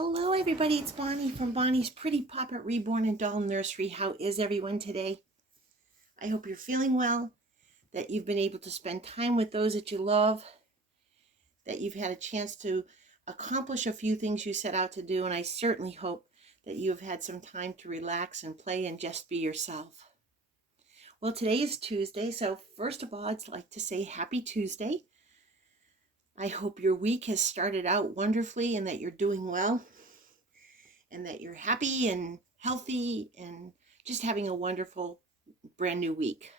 Hello, everybody. It's Bonnie from Bonnie's Pretty Puppet Reborn and Doll Nursery. How is everyone today? I hope you're feeling well, that you've been able to spend time with those that you love, that you've had a chance to accomplish a few things you set out to do, and I certainly hope that you have had some time to relax and play and just be yourself. Well, today is Tuesday, so first of all, I'd like to say Happy Tuesday. I hope your week has started out wonderfully and that you're doing well, and that you're happy and healthy and just having a wonderful brand new week.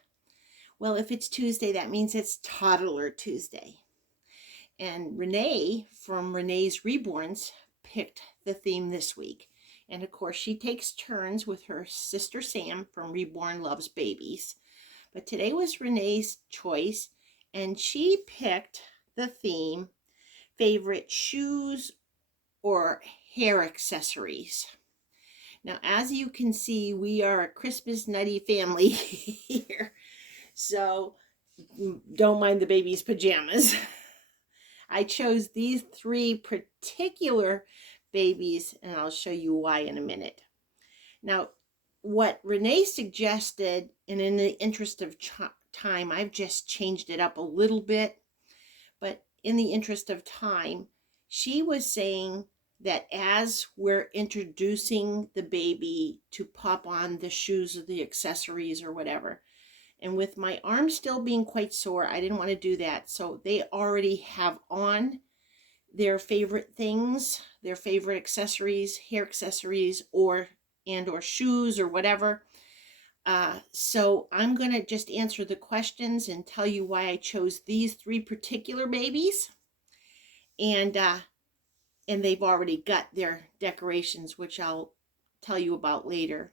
Well, if it's Tuesday, that means it's Toddler Tuesday. And Renee from Renee's Reborns picked the theme this week. And of course, she takes turns with her sister Sam from Reborn Loves Babies. But today was Renee's choice, and she picked the theme favorite shoes or hair accessories. Now, as you can see, we are a Christmas nutty family here, so don't mind the baby's pajamas. I chose these three particular babies, and I'll show you why in a minute. Now, what Renee suggested, and in the interest of time, I've just changed it up a little bit, but in the interest of time, she was saying that as we're introducing the baby to pop on the shoes or the accessories or whatever, and with my arm still being quite sore, I didn't want to do that. So they already have on their favorite things, their favorite accessories, hair accessories, or shoes or whatever. So I'm going to just answer the questions and tell you why I chose these three particular babies. And they've already got their decorations, which I'll tell you about later.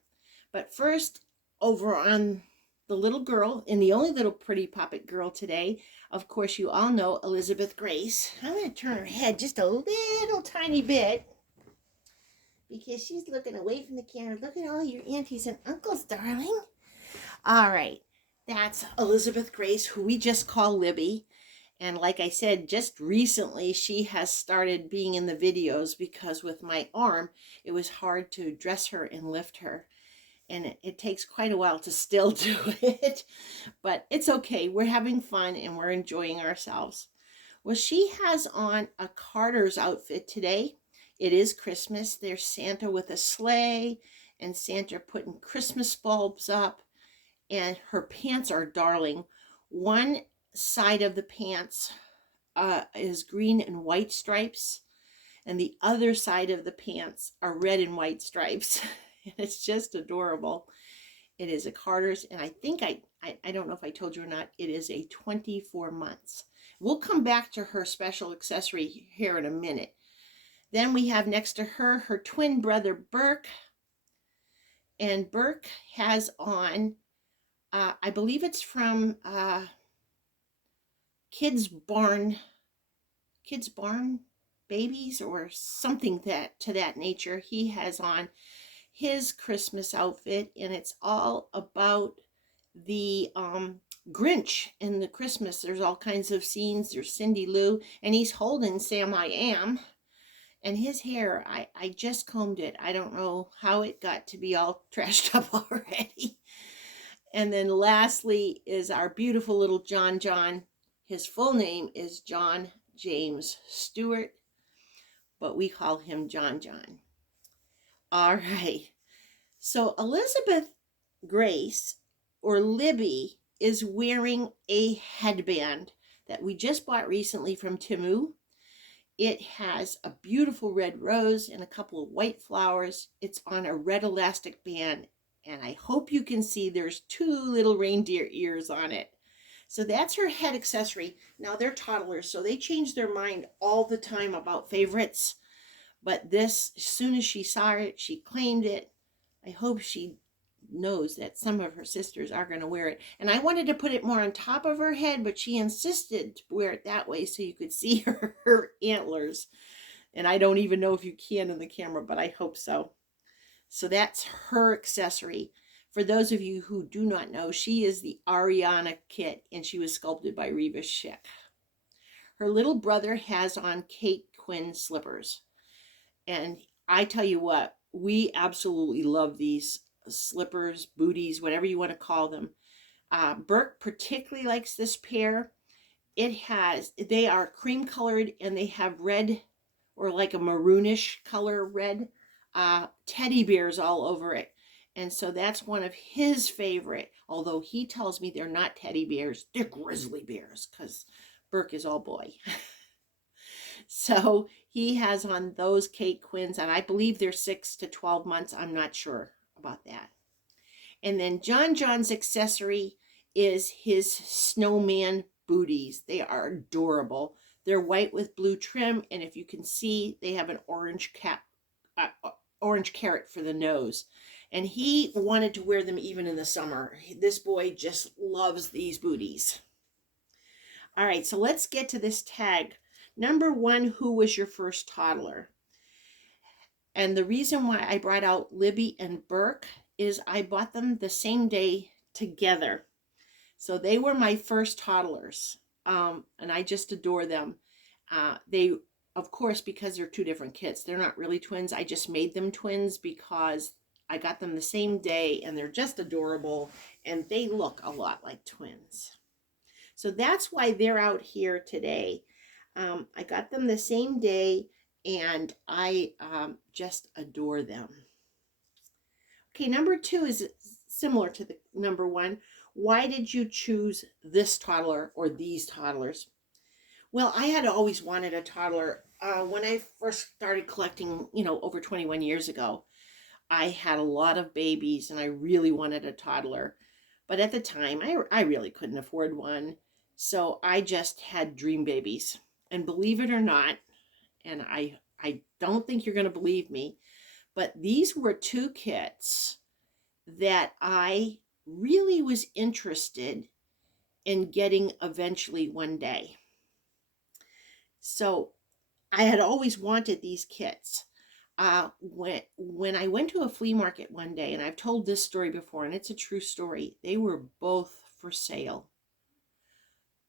But first, over on the little girl, and the only little pretty puppet girl today, of course, you all know Elizabeth Grace. I'm going to turn her head just a little tiny bit because she's looking away from the camera. Look at all your aunties and uncles, darling. All right, that's Elizabeth Grace, who we just call Libby. And like I said, just recently, she has started being in the videos because with my arm, it was hard to dress her and lift her. And it takes quite a while to still do it. But it's okay. We're having fun and we're enjoying ourselves. Well, she has on a Carter's outfit today. It is Christmas. There's Santa with a sleigh and Santa putting Christmas bulbs up. And her pants are darling. One side of the pants is green and white stripes, and the other side of the pants are red and white stripes. And it's just adorable. It is a Carter's, and I think I don't know if I told you or not, it is a 24 months. We'll come back to her special accessory here in a minute. Then we have next to her her twin brother Burke, and Burke has on I believe it's from Kids Barn Babies or something to that nature. He has on his Christmas outfit, and it's all about the Grinch and the Christmas. There's all kinds of scenes. There's Cindy Lou, and he's holding Sam I Am. And his hair, I just combed it. I don't know how it got to be all trashed up already. And then lastly is our beautiful little John John. His full name is John James Stewart, but we call him John John. All right. So Elizabeth Grace, or Libby, is wearing a headband that we just bought recently from Temu. It has a beautiful red rose and a couple of white flowers. It's on a red elastic band, and I hope you can see there's two little reindeer ears on it. So that's her head accessory. Now they're toddlers, so they change their mind all the time about favorites. But this, as soon as she saw it, she claimed it. I hope she knows that some of her sisters are going to wear it. And I wanted to put it more on top of her head, but she insisted to wear it that way so you could see her antlers. And I don't even know if you can in the camera, but I hope so. So that's her accessory. For those of you who do not know, she is the Ariana kit, and she was sculpted by Reva Schick. Her little brother has on Kate Quinn slippers. And I tell you what, we absolutely love these slippers, booties, whatever you want to call them. Burke particularly likes this pair. They are cream colored and they have red or like a maroonish color red teddy bears all over it. And so that's one of his favorite, although he tells me they're not teddy bears, they're grizzly bears because Burke is all boy. So he has on those Kate Quinns, and I believe they're 6 to 12 months. I'm not sure about that. And then John's accessory is his snowman booties. They are adorable. They're white with blue trim, and if you can see, they have an orange carrot for the nose. And he wanted to wear them even in the summer. This boy just loves these booties. All right, so let's get to this tag. Number 1, who was your first toddler? And the reason why I brought out Libby and Burke is I bought them the same day together. So they were my first toddlers, and I just adore them. They, of course, because they're 2 different kits, they're not really twins. I just made them twins because I got them the same day, and they're just adorable, and they look a lot like twins. So that's why they're out here today. I got them the same day, and I just adore them. Okay, number 2 is similar to the number 1. Why did you choose this toddler or these toddlers? Well, I had always wanted a toddler. When I first started collecting, over 21 years ago, I had a lot of babies and I really wanted a toddler. But at the time, I really couldn't afford one. So I just had dream babies. And believe it or not, and I don't think you're going to believe me, but these were 2 kits that I really was interested in getting eventually one day. So I had always wanted these kits. When I went to a flea market one day, and I've told this story before, and it's a true story, they were both for sale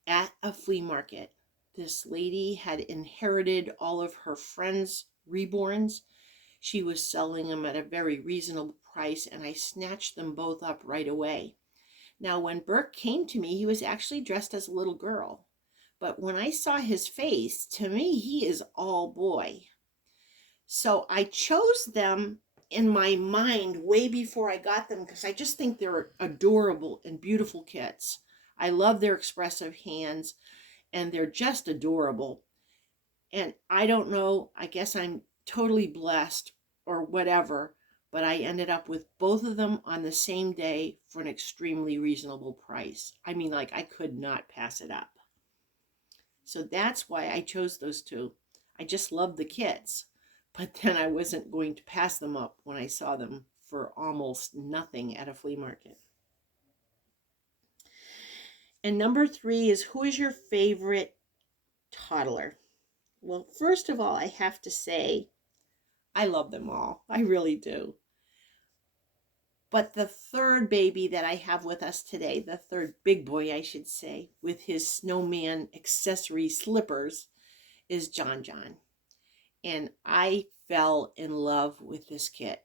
at a flea market. This lady had inherited all of her friends' reborns. She was selling them at a very reasonable price, and I snatched them both up right away. Now, when Burke came to me, he was actually dressed as a little girl. But when I saw his face, to me, he is all boy. So I chose them in my mind way before I got them because I just think they're adorable and beautiful kits. I love their expressive hands, and they're just adorable. And I don't know, I guess I'm totally blessed or whatever, but I ended up with both of them on the same day for an extremely reasonable price. I mean, like, I could not pass it up. So that's why I chose those 2. I just love the kits, but then I wasn't going to pass them up when I saw them for almost nothing at a flea market. And number 3 is, who is your favorite toddler? Well, first of all, I have to say, I love them all. I really do. But the 3rd baby that I have with us today, the 3rd big boy, I should say, with his snowman accessory slippers, is John. And I fell in love with this kit.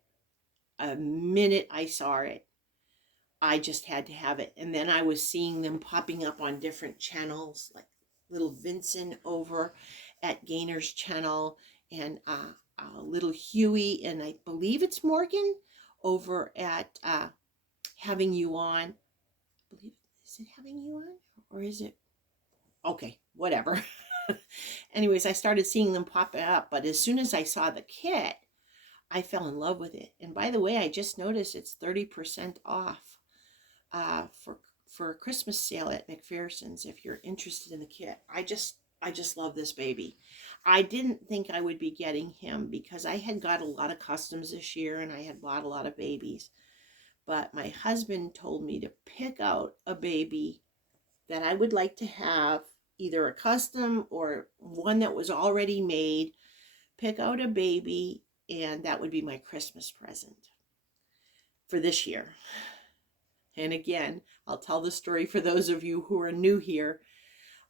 A minute I saw it, I just had to have it. And then I was seeing them popping up on different channels, like little Vincent over at Gainer's channel, and little Huey, and I believe it's Morgan over at Having You On. Is it Having You On? Or is it? Okay, whatever. Anyways, I started seeing them pop up, but as soon as I saw the kit, I fell in love with it. And by the way, I just noticed it's 30% off for a Christmas sale at McPherson's if you're interested in the kit. I just love this baby. I didn't think I would be getting him because I had got a lot of customs this year and I had bought a lot of babies. But my husband told me to pick out a baby that I would like to have, either a custom or one that was already made. Pick out a baby, and that would be my Christmas present for this year. And again, I'll tell the story for those of you who are new here.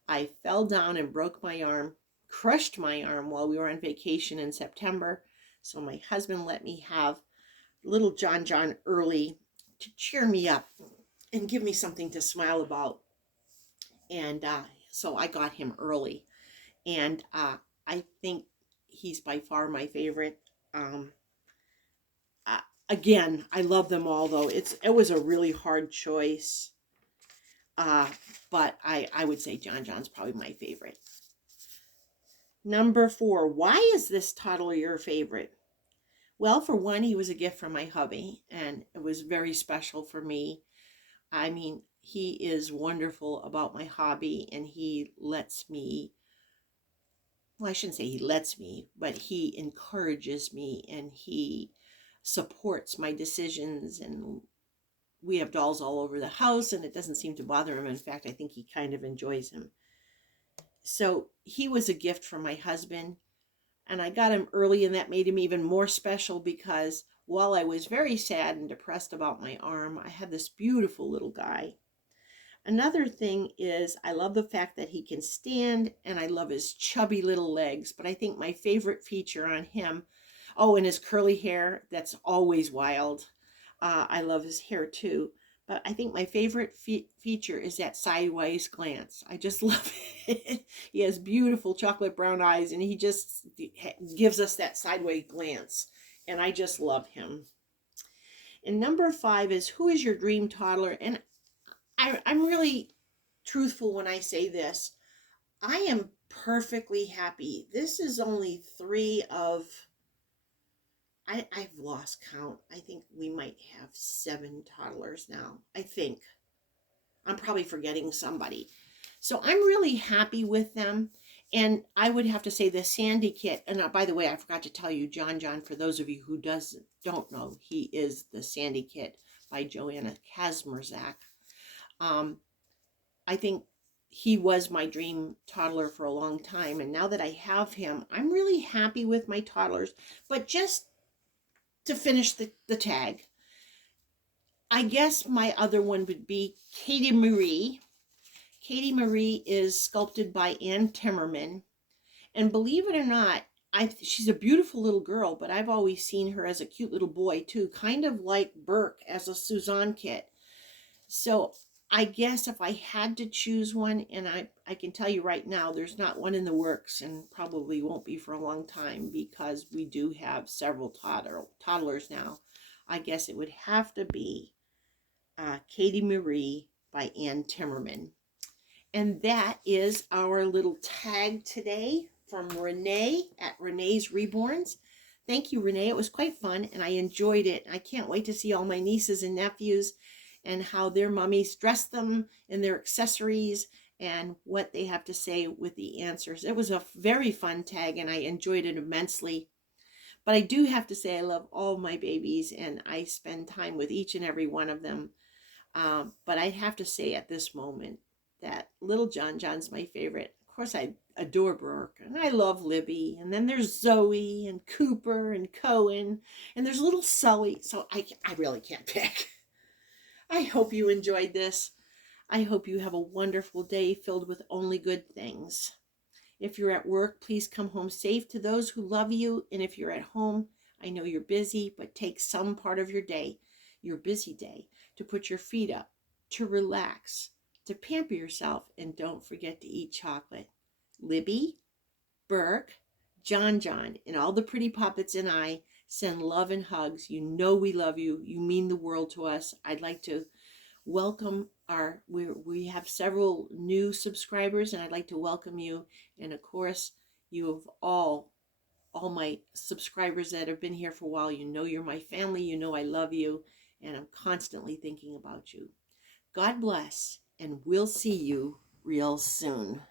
I fell down and broke my arm, crushed my arm while we were on vacation in September. So my husband let me have little John John early to cheer me up and give me something to smile about. And so I got him early. And I think he's by far my favorite. Um, uh, Again, I love them all, though. It was a really hard choice. Uh, but I would say John John's probably my favorite. Number 4, why is this toddler your favorite? Well, for one, he was a gift from my hubby, and it was very special for me. I mean, he is wonderful about my hobby, and he lets me, well, I shouldn't say he lets me, but he encourages me, and he supports my decisions. And we have dolls all over the house, and it doesn't seem to bother him. In fact, I think he kind of enjoys him. So he was a gift from my husband, and I got him early, and that made him even more special because while I was very sad and depressed about my arm, I had this beautiful little guy. Another thing is I love the fact that he can stand, and I love his chubby little legs. But I think my favorite feature on him, oh, and his curly hair, that's always wild. I love his hair too. But I think my favorite feature is that sideways glance. I just love it. He has beautiful chocolate brown eyes, and he just gives us that sideways glance. And I just love him. And number 5 is, who is your dream toddler? And I'm really truthful when I say this. I am perfectly happy. This is only 3 of, I've lost count. I think we might have 7 toddlers now. I think. I'm probably forgetting somebody. So I'm really happy with them. And I would have to say the Sandy Kit, and by the way, I forgot to tell you, John John, for those of you who don't know, he is the Sandy Kit by Joanna Kazmerzak. I think he was my dream toddler for a long time. And now that I have him, I'm really happy with my toddlers. But just to finish the tag, I guess my other one would be Katie Marie. Katie Marie is sculpted by Ann Timmerman. And believe it or not, she's a beautiful little girl, but I've always seen her as a cute little boy too, kind of like Burke as a Suzanne kit. So I guess if I had to choose one, and I can tell you right now, there's not one in the works and probably won't be for a long time because we do have several toddlers now. I guess it would have to be Katie Marie by Ann Timmerman. And that is our little tag today from Renee at Renee's Reborns. Thank you, Renee. It was quite fun, and I enjoyed it. I can't wait to see all my nieces and nephews and how their mummies dress them in their accessories and what they have to say with the answers. It was a very fun tag, and I enjoyed it immensely. But I do have to say I love all my babies, and I spend time with each and every one of them. But I have to say at this moment that little John John's my favorite. Of course, I adore Burke, and I love Libby, and then there's Zoe and Cooper and Cohen, and there's little Sully. So I really can't pick. I hope you enjoyed this. I hope you have a wonderful day filled with only good things. If you're at work, please come home safe to those who love you. And if you're at home, I know you're busy, but take some part of your day, your busy day, to put your feet up, to relax, to pamper yourself, and don't forget to eat chocolate. Libby, Burke, John John, and all the pretty puppets and I send love and hugs. You know we love you. You mean the world to us. I'd like to welcome we have several new subscribers, and I'd like to welcome you. And of course, you have all my subscribers that have been here for a while. You know you're my family. You know I love you, and I'm constantly thinking about you. God bless, and we'll see you real soon.